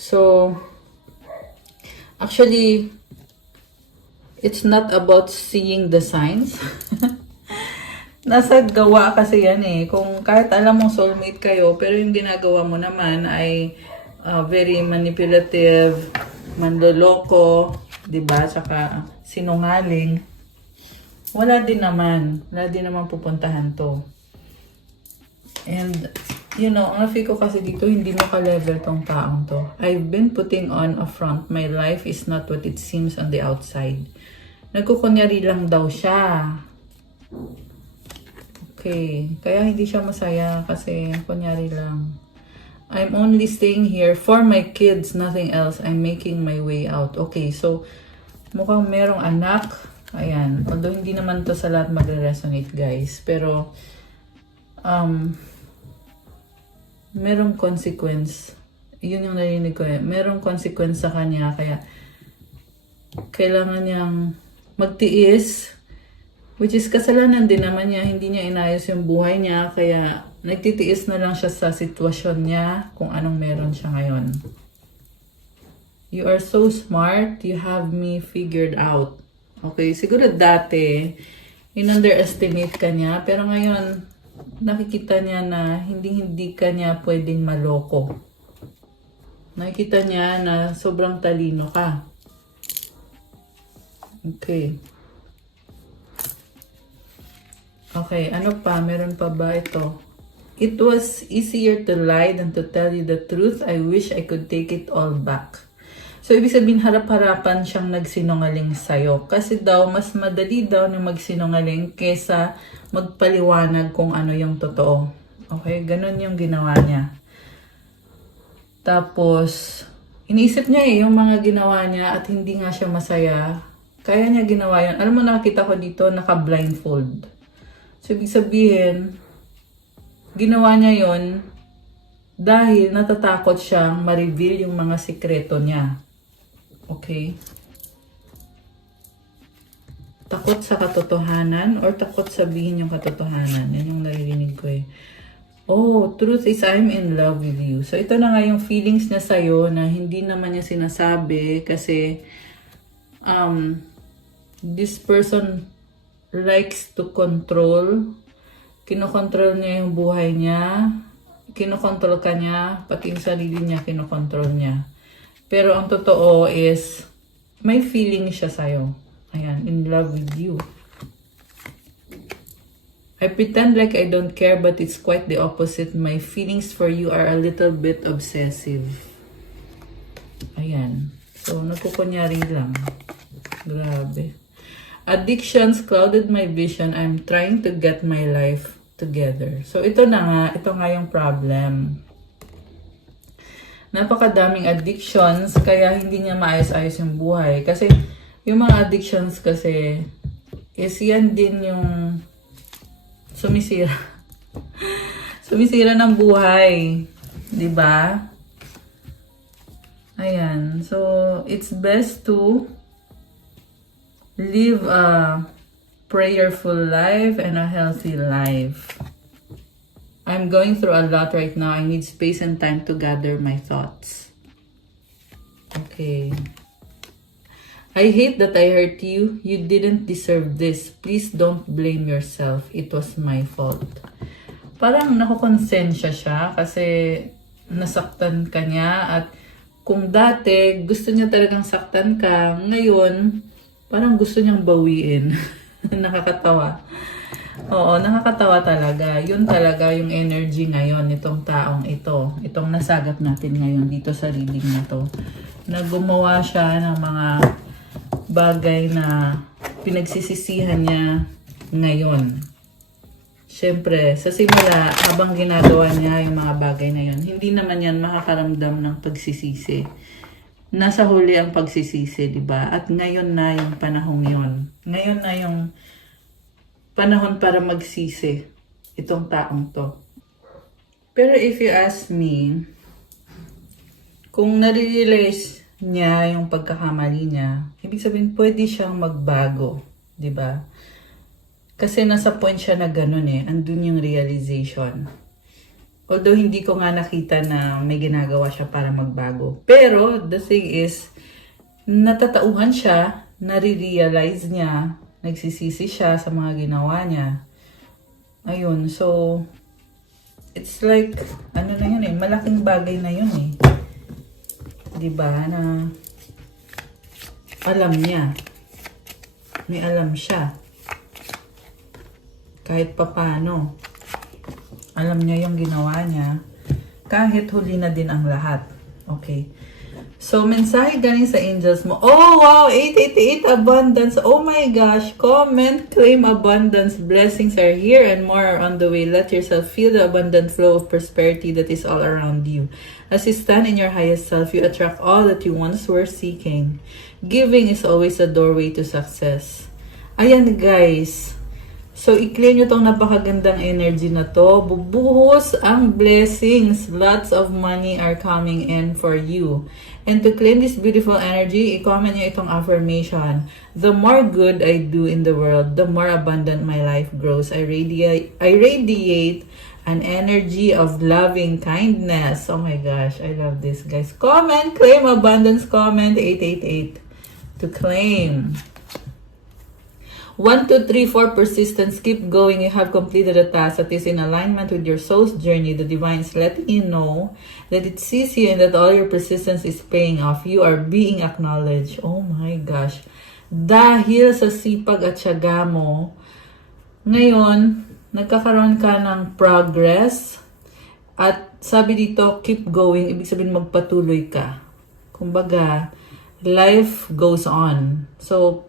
So, actually, it's not about seeing the signs. Nasa gawa kasi yan eh. Kung kahit alam mong soulmate kayo, pero yung ginagawa mo naman ay very manipulative, manloloko, diba? Tsaka sinungaling. Wala din naman pupuntahan to. And, you know, ang nafi ko kasi dito, hindi mo ka-level tong taong to. I've been putting on a front. My life is not what it seems on the outside. Nagkukunyari lang daw siya. Okay. Kaya hindi siya masaya kasi kunyari lang. I'm only staying here for my kids, nothing else. I'm making my way out. Okay, so mukhang merong anak. Ayan. Although hindi naman to sa lahat magre-resonate, guys. Pero, merong consequence. Yun yung narinig ko eh. Merong consequence sa kanya. Kaya, kailangan niyang magtiis. Which is kasalanan din naman niya. Hindi niya inayos yung buhay niya. Kaya, nagtitiis na lang siya sa sitwasyon niya. Kung anong meron siya ngayon. You are so smart. You have me figured out. Okay, siguro dati, in-underestimate ka niya. Pero ngayon, nakikita niya na hindi ka niya pwedeng maloko. Nakikita niya na sobrang talino ka. Okay. Okay, ano pa? Meron pa ba ito? It was easier to lie than to tell you the truth. I wish I could take it all back. So, ibig sabihin, harap-harapan siyang nagsinungaling sa'yo. Kasi daw, mas madali daw na magsinungaling kesa magpaliwanag kung ano yung totoo. Okay? Ganon yung ginawa niya. Tapos, iniisip niya yung mga ginawa niya at hindi nga siya masaya. Kaya niya ginawa yun. Alam mo, nakita ko dito, naka-blindfold. So, ibig sabihin, ginawa niya yon dahil natatakot siyang ma-reveal yung mga sikreto niya. Okay? Takot sa katotohanan or takot sabihin yung katotohanan. Yan yung naririnig ko eh. Oh, truth is I'm in love with you. So, ito na nga yung feelings niya sa'yo na hindi naman niya sinasabi kasi this person likes to control. Kinokontrol niya yung buhay niya. Kinokontrol ka niya. Pati yung sarili niya, kinokontrol niya. Pero ang totoo is, may feeling siya sa'yo. Ayan, in love with you. I pretend like I don't care, but it's quite the opposite. My feelings for you are a little bit obsessive. Ayan. So, nagkukunyari lang. Grabe. Addictions clouded my vision. I'm trying to get my life together. So, ito nga yung problem. Napakadaming addictions, kaya hindi niya maayos-ayos yung buhay. Kasi, yung mga addictions kasi, is yan din yung sumisira. Sumisira ng buhay. 'Di ba? Ayan. So, it's best to live a prayerful life and a healthy life. I'm going through a lot right now. I need space and time to gather my thoughts. Okay. I hate that I hurt you. You didn't deserve this. Please don't blame yourself. It was my fault. Parang nakukonsensya siya kasi nasaktan ka niya at kung dati gusto niya talagang saktan ka, ngayon parang gusto niyang bawiin. Nakakatawa. Oo, nakakatawa talaga. Yun talaga yung energy ngayon nitong taong ito. Itong nasagap natin ngayon dito sa reading na to. Na gumawa siya ng mga bagay na pinagsisisihan niya ngayon. Siyempre, sa simula, habang ginagawa niya yung mga bagay na yun, hindi naman yan makakaramdam ng pagsisisi. Nasa huli ang pagsisisi, di ba? At ngayon na yung panahong yun. Ngayon na yung panahon para magsisi itong taong to. Pero if you ask me, kung nare-realize niya yung pagkakamali niya, ibig sabihin pwede siyang magbago, 'di ba? Kasi nasa point siya na ganun eh, andun yung realization. Although hindi ko nga nakita na may ginagawa siya para magbago. Pero the thing is, natatauhan siya nare-realize niya, nagsisisi siya sa mga ginawa niya. Ayun, so, it's like, ano na yun eh, malaking bagay na yun eh. Diba, na alam niya. May alam siya. Kahit papano. Alam niya yung ginawa niya. Kahit huli na din ang lahat. Okay. So, mensahe galing sa angels mo. Oh, wow! 888 abundance. Oh my gosh. Comment, claim abundance. Blessings are here and more are on the way. Let yourself feel the abundant flow of prosperity that is all around you. As you stand in your highest self, you attract all that you once were seeking. Giving is always a doorway to success. Ayan guys. So, i-claim nyo tong napakagandang energy na to. Bubuhos ang blessings. Lots of money are coming in for you. And to claim this beautiful energy, i-comment nyo itong affirmation. The more good I do in the world, the more abundant my life grows. I radiate an energy of loving kindness. Oh my gosh, I love this, guys. Comment, claim abundance, comment 888 to claim. 1, 2, 3, 4, persistence. Keep going. You have completed a task that is in alignment with your soul's journey. The divine is letting you know that it sees you and that all your persistence is paying off. You are being acknowledged. Oh my gosh. Dahil sa sipag at tiyaga mo, ngayon, nagkakaroon ka ng progress. At sabi dito, keep going. Ibig sabihin, magpatuloy ka. Kumbaga, life goes on. So,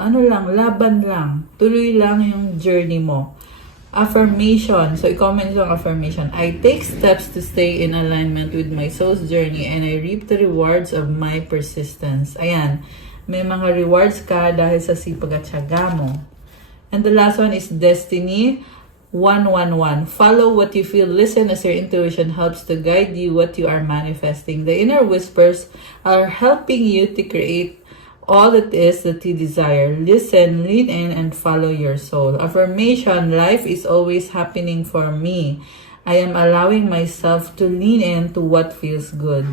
ano lang, laban lang. Tuloy lang yung journey mo. Affirmation. So, i-comment yung affirmation. I take steps to stay in alignment with my soul's journey and I reap the rewards of my persistence. Ayan. May mga rewards ka dahil sa sipag at tiyaga mo. And the last one is destiny. 111. Follow what you feel. Listen as your intuition helps to guide you what you are manifesting. The inner whispers are helping you to create all it is that you desire. Listen, lean in, and follow your soul. Affirmation, life is always happening for me. I am allowing myself to lean in to what feels good.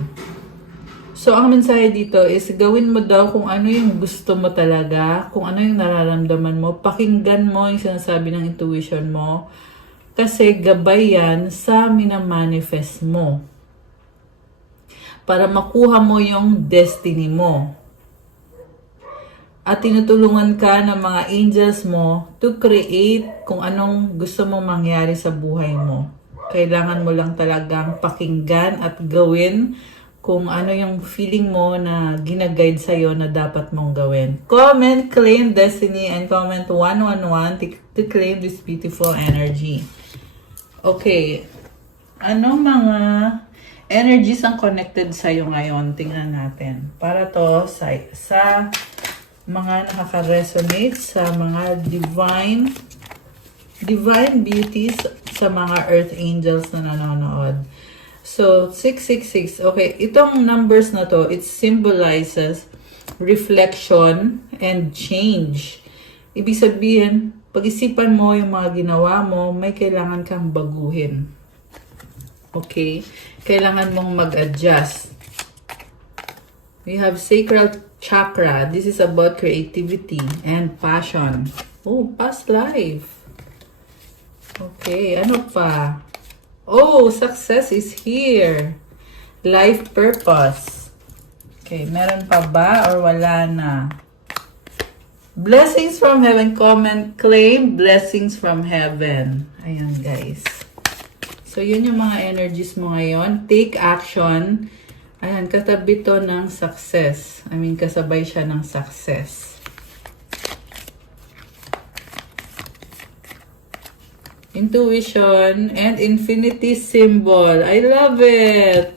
So, ang mensahe dito is gawin mo daw kung ano yung gusto mo talaga, kung ano yung nararamdaman mo, pakinggan mo yung sinasabi ng intuition mo, kasi gabay yan sa minamanifest mo. Para makuha mo yung destiny mo. At tinutulungan ka ng mga angels mo to create kung anong gusto mong mangyari sa buhay mo. Kailangan mo lang talagang pakinggan at gawin kung ano yung feeling mo na ginaguide sa'yo na dapat mong gawin. Comment, claim destiny, and comment 111 to claim this beautiful energy. Okay. Anong mga energies ang connected sa'yo ngayon? Tingnan natin. Para to sa mga nakaka-resonate sa mga divine beauties sa mga earth angels na nanonood. So, 666. Okay, itong numbers na to, it symbolizes reflection and change. Ibig sabihin, pag-isipan mo yung mga ginawa mo, may kailangan kang baguhin. Okay? Kailangan mong mag-adjust. We have sacral chakra. This is about creativity and passion. Oh, past life. Okay, ano pa? Oh, success is here. Life purpose. Okay, meron pa ba or wala na? Blessings from heaven. Comment, claim blessings from heaven. Ayan, guys. So, yun yung mga energies mo ngayon. Take action. Ayan, katabi to ng success. Kasabay siya ng success. Intuition and infinity symbol. I love it!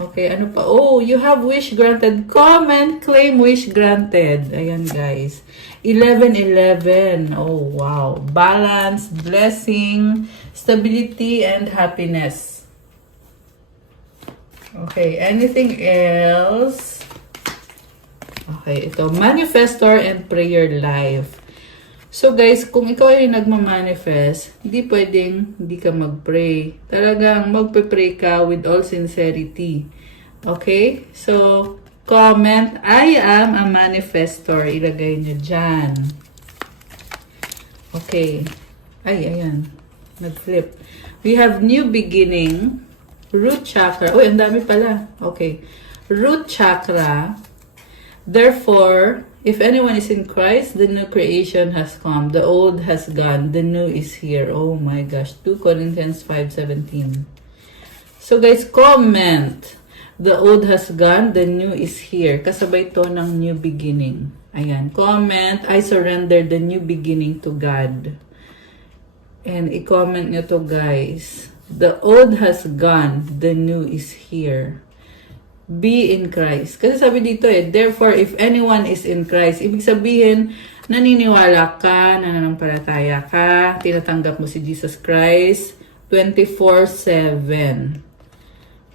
Okay, ano pa? Oh, you have wish granted. Comment, claim wish granted. Ayan, guys. 1111. Oh, wow. Balance, blessing, stability, and happiness. Okay, anything else? Okay, ito. Manifestor and prayer life. So guys, kung ikaw ay nagmamanifest, hindi pwedeng hindi ka mag-pray. Talagang magpe-pray ka with all sincerity. Okay? So, Comment, I am a manifestor. Ilagay nyo dyan. Okay. Ay, ayan. Nag-flip. We have new beginning. Root chakra. Uy, ang dami pala. Okay. Root chakra. Therefore, if anyone is in Christ, the new creation has come. The old has gone. The new is here. Oh my gosh. 2 Corinthians 5:17. So guys, comment. The old has gone. The new is here. Kasabay to ng new beginning. Ayan. Comment. I surrender the new beginning to God. And i-comment nyo to guys. The old has gone. The new is here. Be in Christ. Kasi sabi dito therefore, if anyone is in Christ, ibig sabihin, naniniwala ka, nananampalataya ka, tinatanggap mo si Jesus Christ, 24/7.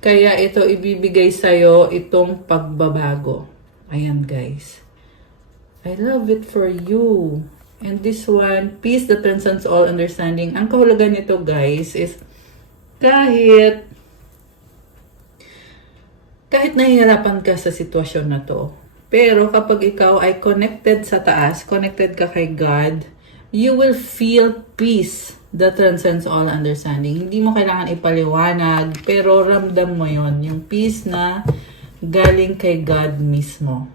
Kaya ito ibibigay sa'yo itong pagbabago. Ayan guys. I love it for you. And this one, peace that transcends all understanding. Ang kahulugan nito guys is kahit nahihirapan ka sa sitwasyon na to, pero kapag ikaw ay connected sa taas, connected ka kay God, you will feel peace that transcends all understanding. Hindi mo kailangan ipaliwanag, pero ramdam mo yon, yung peace na galing kay God mismo.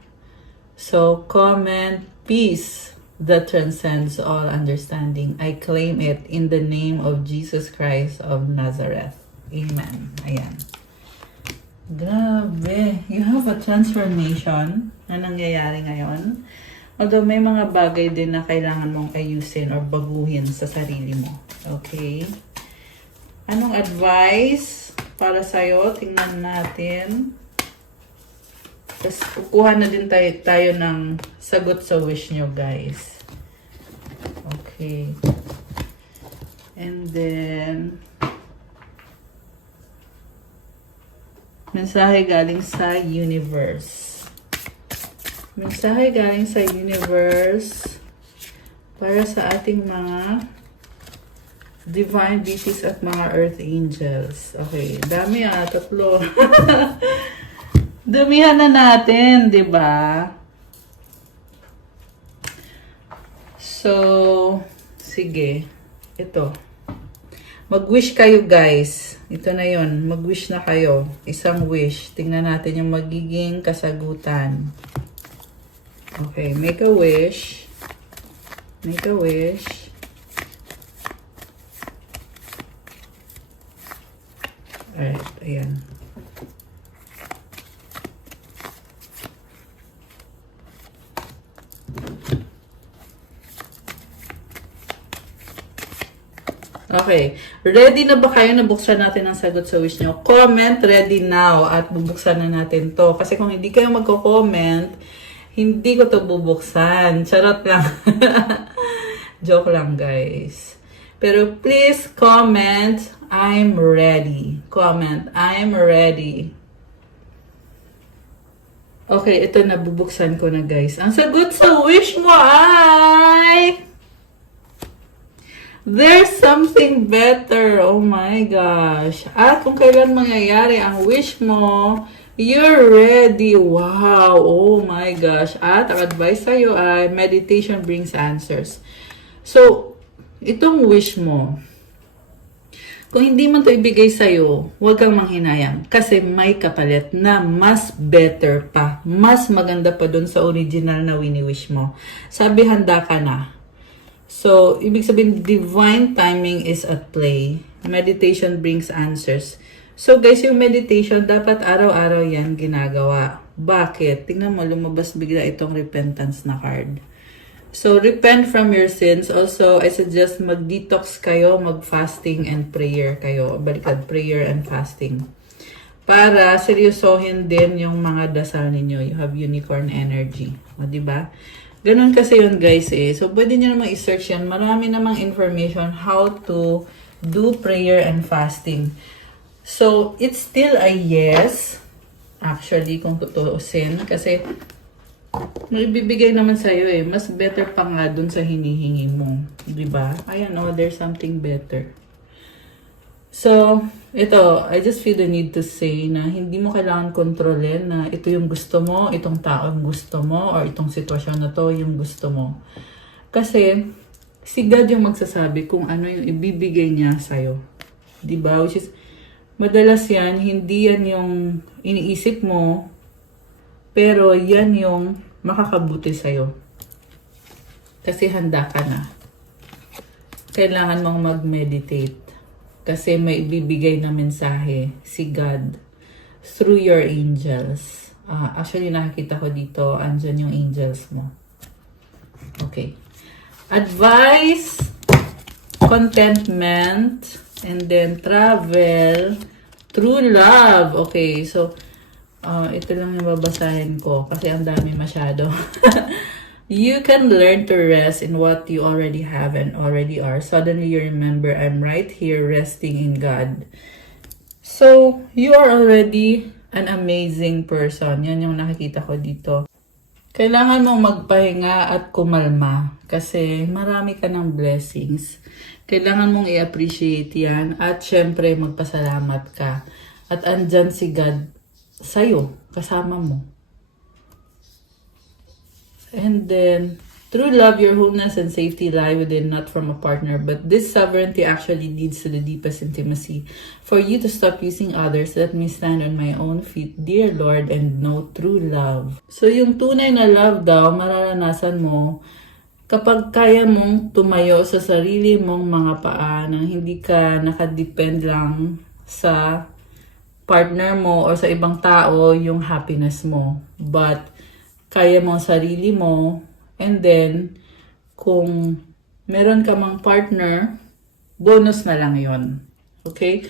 So, comment, peace that transcends all understanding. I claim it in the name of Jesus Christ of Nazareth. Amen. Ayan. Grabe. You have a transformation na nangyayari ngayon. Although may mga bagay din na kailangan mong ayusin or baguhin sa sarili mo. Okay? Anong advice para sa'yo? Tingnan natin. Tapos kukuha na din tayo ng sagot sa wish nyo, guys. Okay. And then mensahe galing sa universe. Mensahe galing sa universe para sa ating mga divine beings at mga earth angels. Okay, dami tatlo. Damihan na natin, 'di ba? So, sige. Ito. Mag-wish kayo, guys. Ito na yon. Mag-wish na kayo. Isang wish. Tingnan natin yung magiging kasagutan. Okay. Make a wish. Make a wish. Alright. Ayan. Okay. Ready na ba kayo na buksan natin ang sagot sa wish nyo? Comment ready now at bubuksan na natin to. Kasi kung hindi kayo magko-comment, hindi ko to bubuksan. Charot lang. Joke lang, guys. Pero please comment, I'm ready. Comment, I'm ready. Okay, ito na, bubuksan ko na, guys. Ang sagot sa wish mo ay... There's something better. Oh my gosh. At kung kailan mangyayari ang wish mo, you're ready. Wow. Oh my gosh. At ang advice sa'yo ay meditation brings answers. So, itong wish mo, kung hindi man ito ibigay sa'yo, huwag kang manghinayang. Kasi may kapalit na mas better pa. Mas maganda pa dun sa original na wini-wish mo. Sabi, handa ka na. So, ibig sabihin, divine timing is at play. Meditation brings answers. So, guys, yung meditation, dapat araw-araw yan ginagawa. Bakit? Tingnan mo, lumabas bigla itong repentance na card. So, repent from your sins. Also, I suggest mag-detox kayo, mag-fasting and prayer kayo. Baliktad, prayer and fasting. Para seryosohin din yung mga dasal ninyo. You have unicorn energy. O, diba? Ganun kasi yun, guys, eh. So, pwede nyo namang i-search yan. Marami namang information how to do prayer and fasting. So, it's still a yes. Actually, kung tutuusin. Kasi, may bibigay naman sa'yo, eh. Mas better pa nga dun sa hinihingi mo. Diba? Ayan, oh, there's something better. So, ito, I just feel the need to say na hindi mo kailangan kontrolin na ito yung gusto mo, itong tao yung gusto mo, or itong sitwasyon na to yung gusto mo. Kasi, si God yung magsasabi kung ano yung ibibigay niya sa'yo. Diba? Which is, madalas yan, hindi yan yung iniisip mo, pero yan yung makakabuti sa'yo. Kasi handa ka na. Kailangan mong mag-meditate. Kasi may ibibigay na mensahe si God through your angels. Actually, nakikita ko dito, andyan yung angels mo. Okay. Advice, contentment, and then travel, true love. Okay, so, ito lang yung babasahin ko kasi ang dami masyado. You can learn to rest in what you already have and already are. Suddenly you remember, I'm right here resting in God. So, you are already an amazing person. Yan yung nakikita ko dito. Kailangan mong magpahinga at kumalma kasi marami ka ng blessings. Kailangan mong i-appreciate yan at syempre magpasalamat ka. At andyan si God sa'yo, kasama mo. And then, true love, your wholeness and safety lie within, not from a partner. But this sovereignty actually leads to the deepest intimacy. For you to stop using others, let me stand on my own feet, dear Lord, and know true love. So, yung tunay na love daw, mararanasan mo kapag kaya mong tumayo sa sarili mong mga paa nang hindi ka nakadepend lang sa partner mo or sa ibang tao yung happiness mo. But, kaya mo sarili mo, and then, kung meron ka mang partner, bonus na lang yon. Okay?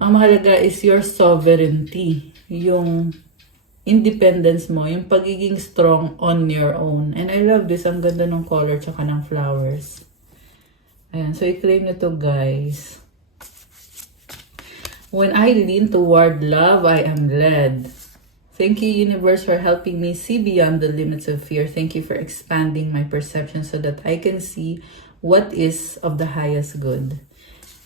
Ang mahalaga is your sovereignty, yung independence mo, yung pagiging strong on your own. And I love this, ang ganda ng color tsaka ng flowers. Ayan, so i-claim nito guys. When I lean toward love, I am led. Thank you, universe, for helping me see beyond the limits of fear. Thank you for expanding my perception so that I can see what is of the highest good.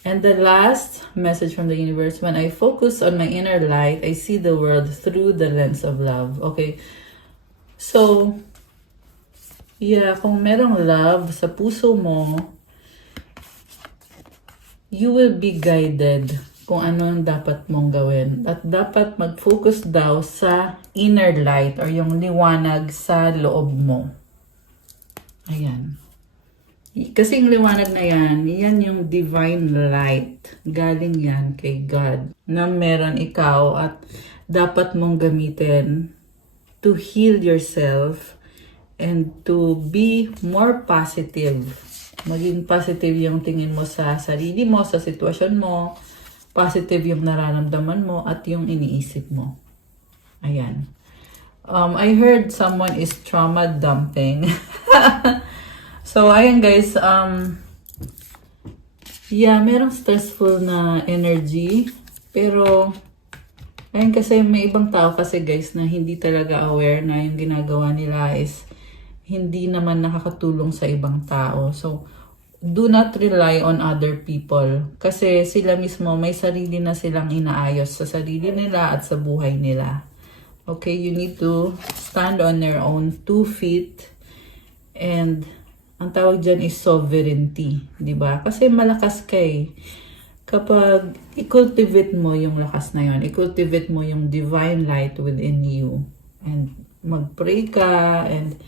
And the last message from the universe, when I focus on my inner light, I see the world through the lens of love. Okay? So, yeah, kung merong love sa puso mo, you will be guided kung ano ang dapat mong gawin. At dapat mag-focus daw sa inner light or yung liwanag sa loob mo. Ayan. Kasi yung liwanag na yan, yan yung divine light. Galing yan kay God na meron ikaw at dapat mong gamitin to heal yourself and to be more positive. Maging positive yung tingin mo sa sarili mo, sa sitwasyon mo, positive yung nararamdaman mo at yung iniisip mo. Ayan. I heard someone is trauma dumping. So, ayan guys. Yeah, merong stressful na energy. Pero, ayan kasi may ibang tao kasi guys na hindi talaga aware na yung ginagawa nila is hindi naman nakakatulong sa ibang tao. So, do not rely on other people. Kasi sila mismo may sarili na silang inaayos sa sarili nila at sa buhay nila. Okay, you need to stand on your own 2 feet. And ang tawag dyan is sovereignty. Diba? Kasi malakas ka eh. Kapag i-cultivate mo yung lakas na yun, i-cultivate mo yung divine light within you. And mag-pray ka and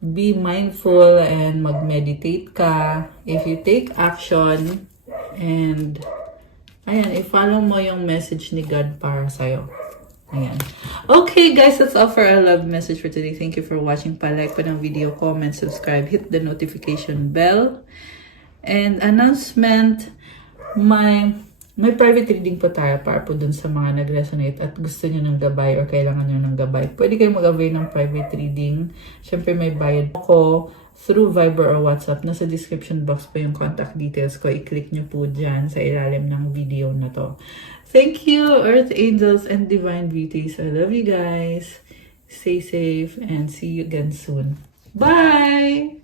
be mindful and mag-meditate ka. If you take action and ayan, i-follow mo yung message ni God para sa'yo. Ayan. Okay guys, that's all for our love message for today. Thank you for watching. Pa-like pa ng video, comment, subscribe, hit the notification bell. And announcement, may private reading po tayo para po dun sa mga nag-resonate at gusto nyo ng gabay or kailangan nyo ng gabay. Pwede kayo mag-avail ng private reading. Siyempre may bayad ko through Viber or WhatsApp. Nasa description box po yung contact details ko. I-click nyo po dyan sa ilalim ng video na to. Thank you, Earth Angels and Divine Beauties. I love you guys. Stay safe and see you again soon. Bye!